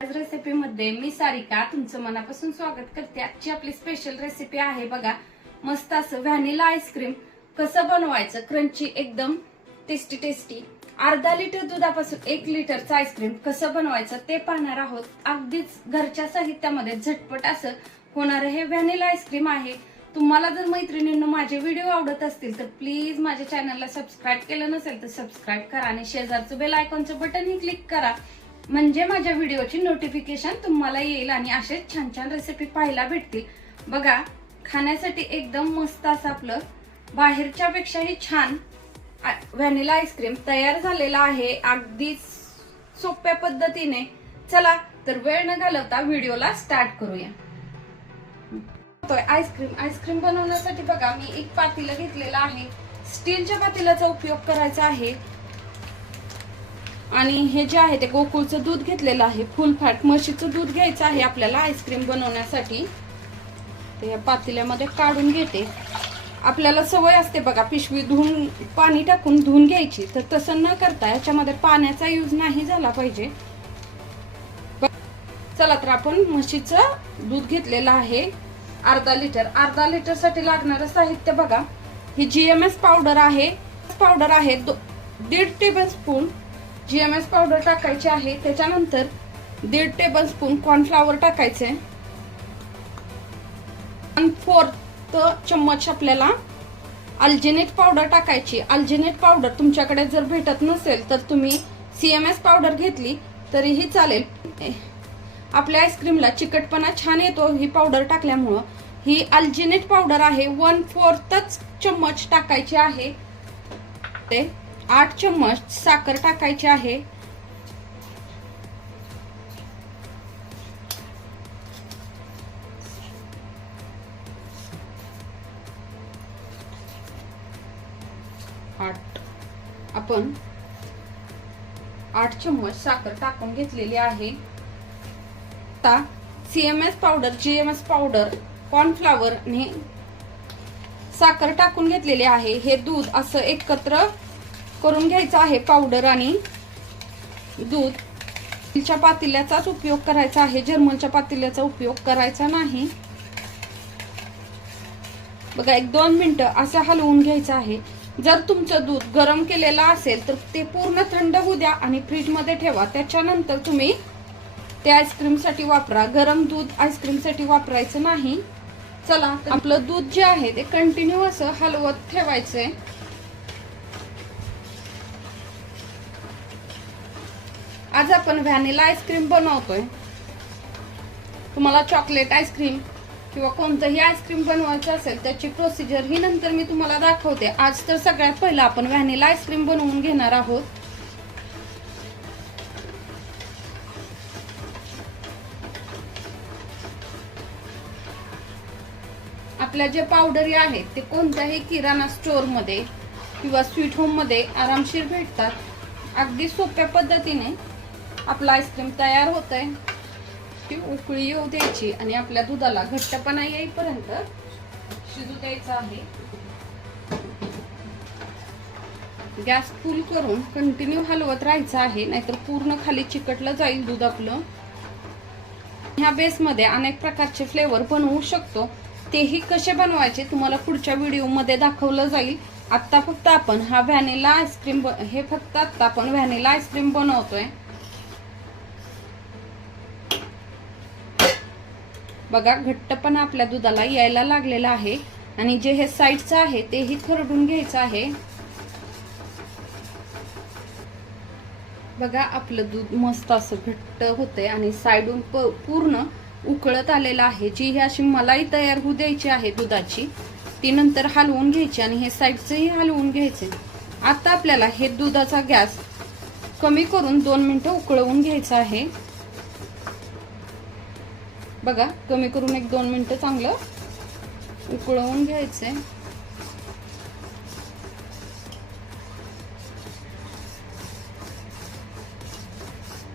आज रेसिपीमध्ये मी सारिका तुमचं मनापासून स्वागत करते. आजची आपली स्पेशल रेसिपी आहे बघा. मस्त असं व्हॅनिला आईस्क्रीम कसं बनवायचं क्रंची एकदम टेस्टी टेस्टी अर्धा लिटर दुधापासून एक लिटरचं आईस्क्रीम कसं बनवायचं ते पाहणार आहोत. अगदीच घरच्या साहित्यामध्ये झटपट असं होणारं हे व्हॅनिला आईस्क्रीम आहे. तुम्हाला जर मैत्रिणींना माझे व्हिडिओ आवडत असतील तर प्लीज माझ्या चॅनलला सबस्क्राईब केलं नसेल तर सबस्क्राईब करा आणि शेजारचं बेल आयकॉनचं बटनही क्लिक करा. म्हणजे माझ्या व्हिडिओची नोटिफिकेशन तुम्हाला येईल आणि असेच छान छान रेसिपी पाहायला भेटतील. बघा खाण्यासाठी एकदम मस्त असं आपलं बाहेरच्या पेक्षाही छान व्हॅनिला आईस्क्रीम तयार झालेला आहे. अगदी सोप्या पद्धतीने. चला तर वेळ न घालवता व्हिडिओला स्टार्ट करूया. आईस्क्रीम आईस्क्रीम बनवण्यासाठी बघा मी एक पातीला घेतलेला आहे. स्टीलच्या पातीलाचा उपयोग करायचा आहे. आणि हे जे आहे ते गोकुळचं दूध घेतलेलं आहे. फुल फॅट म्हशीचं दूध घ्यायचं आहे आपल्याला आईस्क्रीम बनवण्यासाठी. ते या पातेल्यामध्ये काढून घेते. आपल्याला सवय असते बघा पिशवी धुवून पाणी टाकून धुवून घ्यायची. तर तसं न करता याच्यामध्ये पाण्याचा यूज नाही झाला पाहिजे. चला तर आपण म्हशीचं दूध घेतलेलं आहे. अर्धा लिटर अर्धा लिटरसाठी लागणारं साहित्य बघा. ही एस पावडर आहे. पावडर आहे दो- दीड tablespoon G M S powder टाकायची आहे. त्याच्यानंतर दीड टेबल स्पून कॉर्नफ्लावर टाकायचे फोर्थ चम्मच आपल्याला अल्जिनेट पावडर टाकायची. अल्जिनेट पावडर तुमच्याकडे जर भेटत नसेल तर तुम्ही सी एम एस पावडर घेतली तरीही चालेल. आपल्या आईस्क्रीमला चिकटपणा छान येतो. ही पावडर टाकल्यामुळं ही अल्जिनेट पावडर आहे. वन फोर्थच चम्मच टाकायची आहे. ते आठ चम्मच साखर टाकायची आहे. आठ. आपण आठ चम्मच साखर टाकून घेतलेली आहे. आता CMS powder GMS powder cornflour साखर टाकून घेतलेली आहे. हे दूध असं एकत्र करून घ्यायचं आहे पावडर आणि दूध. स्टीलच्या पातेल्याचाच उपयोग करायचा आहे. जर्मनच्या पातेल्याचा उपयोग करायचा नाही. बघा एक दोन मिनटं असं हलवून घ्यायचं आहे. जर तुमचं दूध गरम केलेलं असेल तर ते पूर्ण थंड होऊ द्या आणि फ्रीजमध्ये ठेवा. त्याच्यानंतर तुम्ही ते आईस्क्रीमसाठी वापरा. गरम दूध आईस्क्रीमसाठी वापरायचं नाही. चला आपलं दूध जे आहे ते कंटिन्यू असं हलवत ठेवायचंय. आज आपण व्हॅनिला आईस्क्रीम बनवतोय. तुम्हाला चॉकलेट आईस्क्रीम किंवा कोणतंही आईस्क्रीम बनवायचं असेल त्याची प्रोसिजर ही नंतर मी तुम्हाला दाखवते. आज तर सगळ्यात पहिलं आपण व्हॅनिला आईस्क्रीम बनवून घेणार आहोत. आपल्या जे पावडरी आहेत ते कोणत्याही किराणा स्टोरमध्ये किंवा स्वीट होममध्ये आरामशीर भेटतात. अगदी सोप्या पद्धतीने आपलं आईस्क्रीम तयार होत आहे ती उकळी येऊ द्यायची आणि आपल्या दुधाला घट्टपणा येईपर्यंत शिजू द्यायचं आहे. गॅस फुल करून कंटिन्यू हलवत राहायचं आहे नाहीतर पूर्ण खाली चिकटलं जाईल दूध आपलं. ह्या बेसमध्ये अनेक प्रकारचे फ्लेवर बनवू शकतो. तेही कसे बनवायचे तुम्हाला पुढच्या व्हिडिओमध्ये दाखवलं जाईल. आत्ता फक्त आपण हा व्हॅनिला आईस्क्रीम हे फक्त आत्ता आपण व्हॅनिला आईस्क्रीम बनवतोय. बघा घट्टपणा आपल्या दुधाला यायला लागलेला आहे. आणि जे हे साईडचं आहे तेही खरडून घ्यायचं आहे. बघा आपलं दूध मस्त असं घट्ट होतंय आणि साईडून प- पूर्ण उकळत आलेलं आहे. जी ही अशी मलाई तयार होऊ द्यायची आहे दुधाची ती नंतर हलवून घ्यायची आणि हे साईडचंही हलवून घ्यायचे आता आपल्याला हे दुधाचा गॅस कमी करून दोन मिनटं उकळवून घ्यायचं आहे. बघा कमी करून एक दोन मिनटं चांगलं उकळवून घ्यायचंय.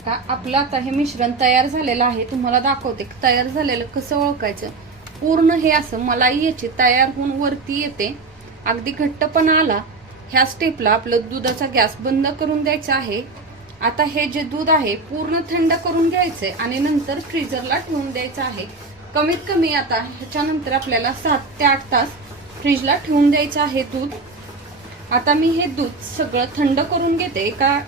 का आपलं आता हे मिश्रण तयार झालेलं आहे तुम्हाला दाखवते की तयार झालेलं कसं ओळखायचं? पूर्ण हे असं मलाई याची तयार होऊन वरती येते. अगदी घट्टपणा आला ह्या स्टेपला आपलं दुधाचा गॅस बंद करून द्यायचा आहे. आता हे जे दूध आहे पूर्ण थंड करून घ्यायचंय आणि नंतर फ्रीजरला ठेवून द्यायचं आहे. कमीत कमी आता ह्याच्यानंतर आपल्याला सात ते आठ तास फ्रीजला ठेवून द्यायचं आहे दूध. आता मी हे दूध सगळं थंड करून घेते. एका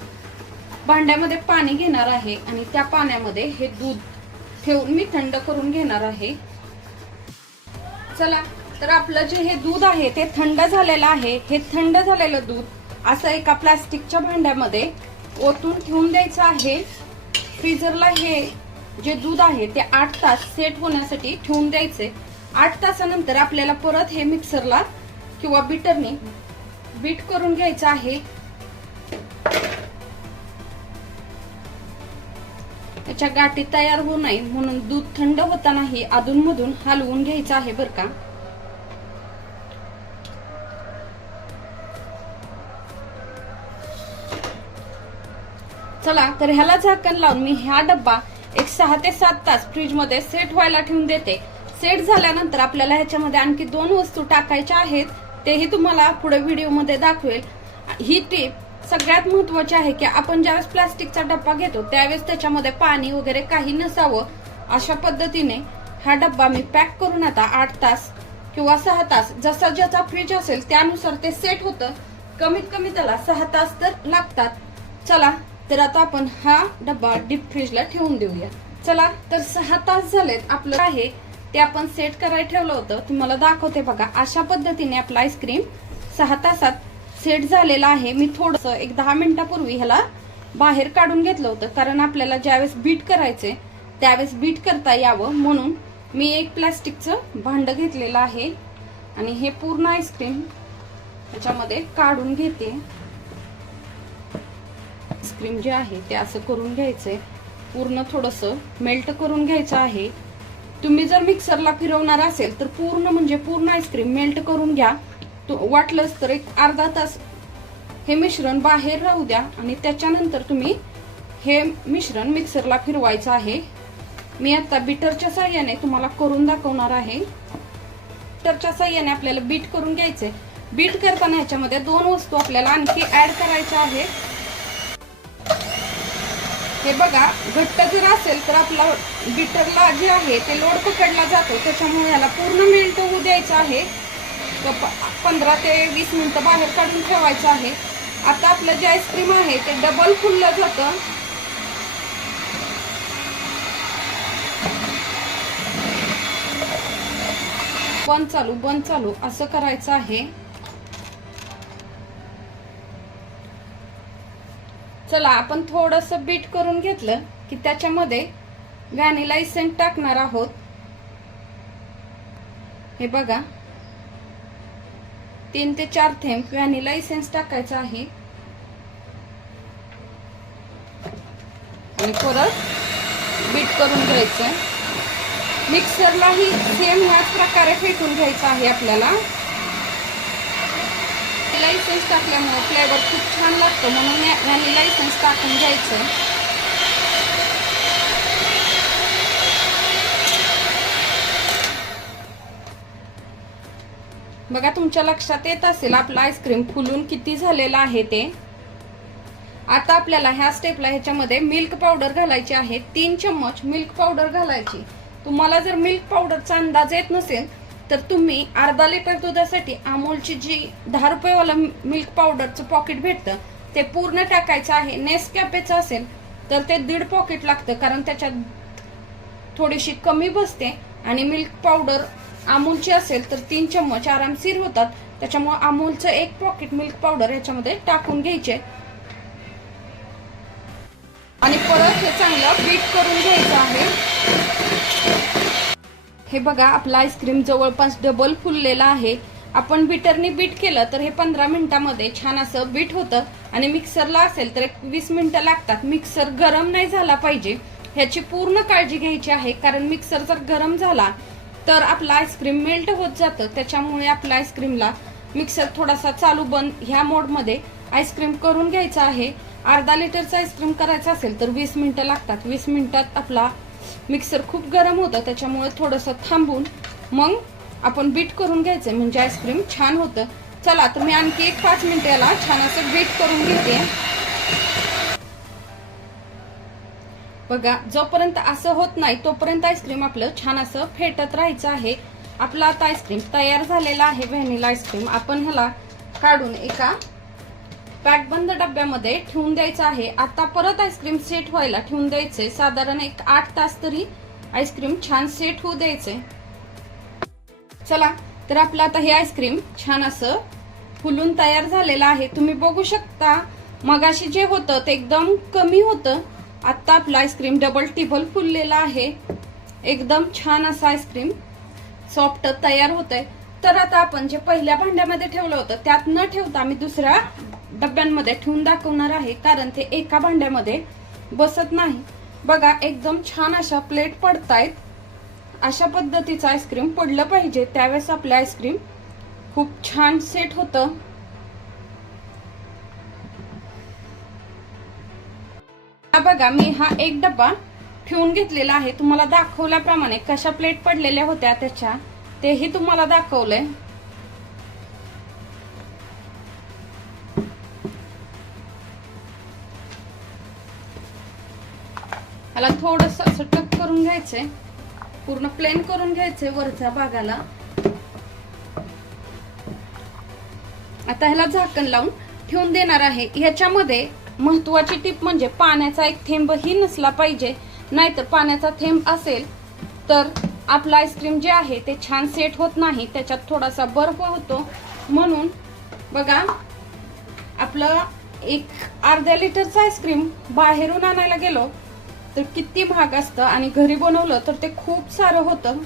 भांड्यामध्ये पाणी घेणार आहे आणि त्या पाण्यामध्ये हे दूध ठेवून मी थंड करून घेणार आहे. चला तर आपलं जे हे दूध आहे ते थंड झालेलं आहे. हे थंड झालेलं दूध असं एका प्लास्टिकच्या भांड्यामध्ये ओतून ठेवून द्यायचं आहे. फ्रीजरला हे जे दूध आहे ते आठ तास सेट होण्यासाठी ठेवून द्यायचे. आठ तासानंतर आपल्याला परत हे मिक्सरला किंवा बीटरने बीट करून घ्यायचं आहे. त्याच्या गाठी तयार होऊ नये म्हणून दूध थंड होता नाही अधूनमधून हलवून घ्यायचं आहे बरं का. चला तर ह्याला झाकण लावून मी ह्या डब्बा एक सहा ते सात तास फ्रीजमध्ये सेट व्हायला ठेवून देते. सेट झाल्यानंतर आपल्याला ह्याच्यामध्ये आणखी दोन वस्तू टाकायच्या आहेत तेही तुम्हाला पुढे व्हिडिओमध्ये दाखवेल. ही टीप सगळ्यात महत्वाची आहे की आपण ज्यावेळेस प्लास्टिकचा डब्बा घेतो त्यावेळेस त्याच्यामध्ये पाणी वगैरे काही नसावं अशा पद्धतीने हा डब्बा मी पॅक करून आता आठ तास किंवा सहा तास जसा ज्याचा फ्रीज असेल त्यानुसार ते सेट होतं. कमीत कमी त्याला सहा तास तर लागतात. चला तर आता आपण हा डब्बा डीप फ्रीजला ठेवून देऊया. चला तर सहा तास झालेत. आपलं आहे ते आपण सेट करायला ठेवलं होतं. तुम्हाला दाखवते बघा अशा पद्धतीने आपलं आईस्क्रीम सहा तासात सेट झालेला आहे. मी थोडस एक दहा मिनिटापूर्वी ह्याला बाहेर काढून घेतलं होतं कारण आपल्याला ज्यावेळेस बीट करायचे त्यावेळेस बीट करता यावं. म्हणून मी एक प्लास्टिकचं भांड घेतलेलं आहे. आणि हे पूर्ण आईस्क्रीम त्याच्यामध्ये काढून घेते. आईस्क्रीम जे आहे ते असं करून घ्यायचंय. पूर्ण थोडस मेल्ट करून घ्यायचं आहे. तुम्ही जर मिक्सरला फिरवणार असेल तर पूर्ण म्हणजे पूर्ण आईस्क्रीम मेल्ट करून घ्या. वाटलंच तर एक अर्धा तास हे मिश्रण बाहेर राहू द्या आणि त्याच्यानंतर तुम्ही हे मिश्रण मिक्सरला फिरवायचं आहे. मी आता बिटरच्या साह्याने तुम्हाला करून दाखवणार आहे. बिटरच्या साह्याने आपल्याला बीट करून घ्यायचंय. बीट करताना ह्याच्यामध्ये दोन वस्तू आपल्याला आणखी ऍड करायच्या आहेत. हे बघा घट्ट जर असेल तर आपला बिटरला जे आहे ते लोड पकडला जातो. त्याच्यामुळे याला पूर्ण मेल्ट होऊ द्यायचं आहे. पंधरा ते वीस मिनिटं बाहेर काढून ठेवायचं आहे. आता आपलं जे आईस्क्रीम आहे ते डबल फुललं जातं. बंद चालू बंद चालू. असं करायचं आहे. चला आपण थोडस बीट करून घेतलं की त्याच्यामध्ये व्हॅनिला इसेंट टाकणार आहोत. हे बघा. तीन ते चार थेंब व्हॅनिला इसेन्स टाकायचा आहे. आणि परत बीट करून घ्यायचं. मिक्सरलाही सेम ह्याच प्रकारे फेटून घ्यायचं आहे आपल्याला. व्हॅनिला इसेन्स टाकल्यामुळे फ्लेवर खूप छान लागतो. म्हणून व्हॅनिला इसेन्स टाकून घ्यायचं बघा तुमच्या लक्षात येत असेल आपलं आईस्क्रीम फुलून किती झालेलं आहे ते. आता आपल्याला ह्या स्टेपला ह्याच्यामध्ये मिल्क पावडर घालायची आहे. तीन चम्मच मिल्क पावडर घालायची. तुम्हाला जर मिल्क पावडरचा अंदाज येत नसेल तर तुम्ही अर्धा लिटर दुधासाठी अमूलची जी दहा रुपयेवाला मिल्क पावडरचं पॉकेट भेटतं ते पूर्ण टाकायचं आहे. नेस कॅपेचं असेल तर ते दीड पॉकेट लागतं कारण त्याच्यात थोडीशी कमी बसते. आणि मिल्क पावडर अमूलची असेल तर तीन चम्मच आरामशीर होतात. त्याच्यामुळे अमूलचं एक पॉकेट मिल्क पावडर याच्यामध्ये टाकून घ्यायचे. आणि परत हे चांगलं बीट करून घ्यायचं आहे. हे बघा आपला आईस्क्रीम जवळपास डबल फुललेला आहे. आपण बिटरनी बीट केलं तर हे पंधरा मिनिटामध्ये छान असं बीट होतं. आणि मिक्सरला असेल तर एक वीस मिनिटं लागतात. मिक्सर गरम नाही झाला पाहिजे. ह्याची पूर्ण काळजी घ्यायची आहे. कारण मिक्सर जर गरम झाला तर आपलं आईस्क्रीम मेल्ट होत जातं. त्याच्यामुळे आपल्या आईस्क्रीमला मिक्सर थोडासा चालू बंद ह्या मोडमध्ये आईस्क्रीम करून घ्यायचा आहे. अर्धा लिटरचा आईस्क्रीम करायचा असेल तर वीस मिनिटं लागतात. वीस मिनिटात आपला मिक्सर खूप गरम होतं त्याच्यामुळे थोडंसं थांबून मग आपण बीट करून घ्यायचं. म्हणजे आईस्क्रीम छान होतं. चला तर मी आणखी एक पाच मिनिटं याला छान असं बीट करून घेते. बघा जोपर्यंत असं होत नाही तोपर्यंत आईस्क्रीम आपलं छान असं फेटत राहायचं आहे. आपला आता आईस्क्रीम तयार झालेला आहे व्हॅनिला आईस्क्रीम आपण ह्याला काढून एका पॅक बंद डब्यामध्ये ठेवून द्यायचं आहे. आता परत आईस्क्रीम सेट व्हायला ठेवून द्यायचंय साधारण एक आठ तास तरी आईस्क्रीम छान सेट होऊ द्यायचंय चला तर आपलं आता हे आईस्क्रीम छान असं फुलून तयार झालेलं आहे. तुम्ही बघू शकता मगाशी जे होतं ते एकदम कमी होतं. आता आपलं आईस्क्रीम डबल टिबल फुललेलं आहे. एकदम छान असं आईस्क्रीम सॉफ्ट तयार होतंय. तर आता आपण जे पहिल्या भांड्यामध्ये ठेवलं होतं त्यात न ठेवता मी दुसऱ्या डब्यांमध्ये ठेवून दाखवणार आहे कारण ते एका भांड्यामध्ये बसत नाही. बघा एकदम छान अशा प्लेट पडतायत. अशा पद्धतीचं आईस्क्रीम पडलं पाहिजे. त्यावेळेस आपलं आईस्क्रीम खूप छान सेट होतं. बघा मी हा एक डब्बा ठेवून घेतलेला आहे. तुम्हाला दाखवल्याप्रमाणे कशा प्लेट पडलेल्या होत्या त्याच्या तेही तुम्हाला दाखवलंय. ह्याला थोडस असं टक करून घ्यायचंय. पूर्ण प्लेन करून घ्यायचंय वरच्या भागाला. आता ह्याला झाकण लावून ठेवून देणार आहे. ह्याच्यामध्ये महत्वाची टीप म्हणजे पाण्याचा एक थेंबही नसला पाहिजे. नाहीतर पाण्याचा थेंब असेल तर आपलं आईस्क्रीम जे आहे ते छान सेट होत नाही. त्याच्यात थोडासा बर्फ होतो. म्हणून बघा आपलं एक अर्ध्या लिटरचं आईस्क्रीम बाहेरून आणायला गेलो. तर किती महाग असतं आणि घरी बनवलं तर ते खूप सारं होतं.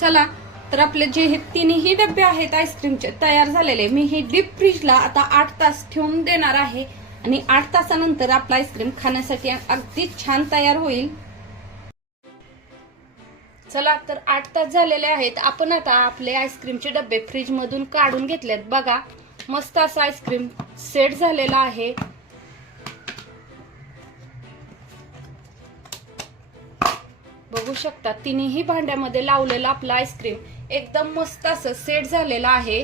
चला तर आपले जे हे तिन्ही डबे आहेत आईस्क्रीमचे तयार झालेले मी हे डीप फ्रीजला आता आठ तास ठेवून देणार आहे आणि आठ तासानंतर आपलं आईस्क्रीम खाण्यासाठी अगदी छान तयार होईल. चला तर आठ तास झालेले आहेत. आपण आता आपले आईस्क्रीमचे डबे फ्रीजमधून काढून घेतलेत. बघा मस्त असं आईस्क्रीम सेट झालेला आहे. बघू शकता तिन्ही भांड्यामध्ये लावलेलं आपलं आईस्क्रीम एकदम मस्त असं सेट झालेलं आहे.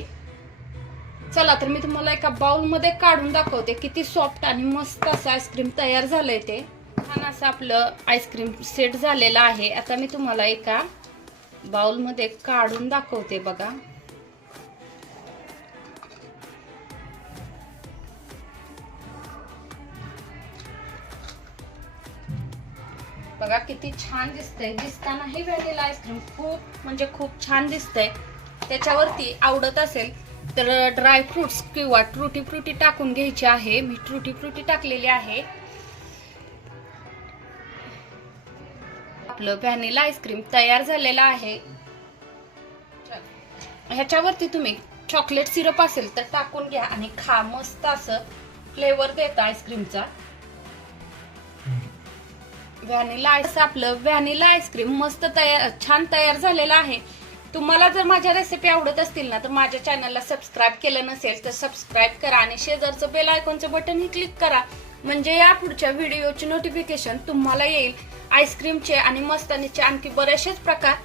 चला तर मी तुम्हाला एका बाउलमध्ये काढून दाखवते. किती सॉफ्ट आणि मस्त असं आईस्क्रीम तयार झालंय ते. छान असं आपलं आईस्क्रीम सेट झालेलं आहे. आता मी तुम्हाला एका बाउलमध्ये काढून दाखवते बघा. बघा किती छान दिसतंय. दिसतानाही व्हॅनिला आईस्क्रीम खूप म्हणजे खूप छान दिसतंय. त्याच्यावरती आवडत असेल तर ड्राय फ्रुट्स किंवा ट्रुटी फ्रुटी टाकून घ्यायची आहे. मी ट्रुटी फ्रुटी टाकलेली आहे. आपलं व्हॅनिला आईस्क्रीम तयार झालेलं आहे. ह्याच्यावरती तुम्ही चॉकलेट सिरप असेल तर टाकून घ्या आणि खा मस्त असं फ्लेवर देतं आईस्क्रीमचा व्हॅनिला आईस आपलं व्हॅनिला आईस्क्रीम मस्त तयार छान तयार झालेलं आहे. तुम्हाला जर माझ्या रेसिपी आवडत असतील ना तर माझ्या चॅनलला सबस्क्राईब केलं नसेल तर सबस्क्राईब करा आणि शेजारचं बेल आयकॉनचं बटनही क्लिक करा. म्हणजे या पुढच्या व्हिडिओची नोटिफिकेशन तुम्हाला येईल. आईस्क्रीमचे आणि मस्तानीचे आणखी बरेचसेच प्रकार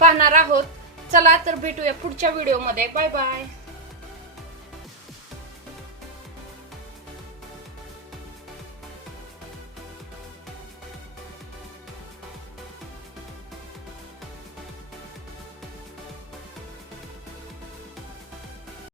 पाहणार आहोत. चला तर भेटूया पुढच्या व्हिडिओमध्ये. Bye bye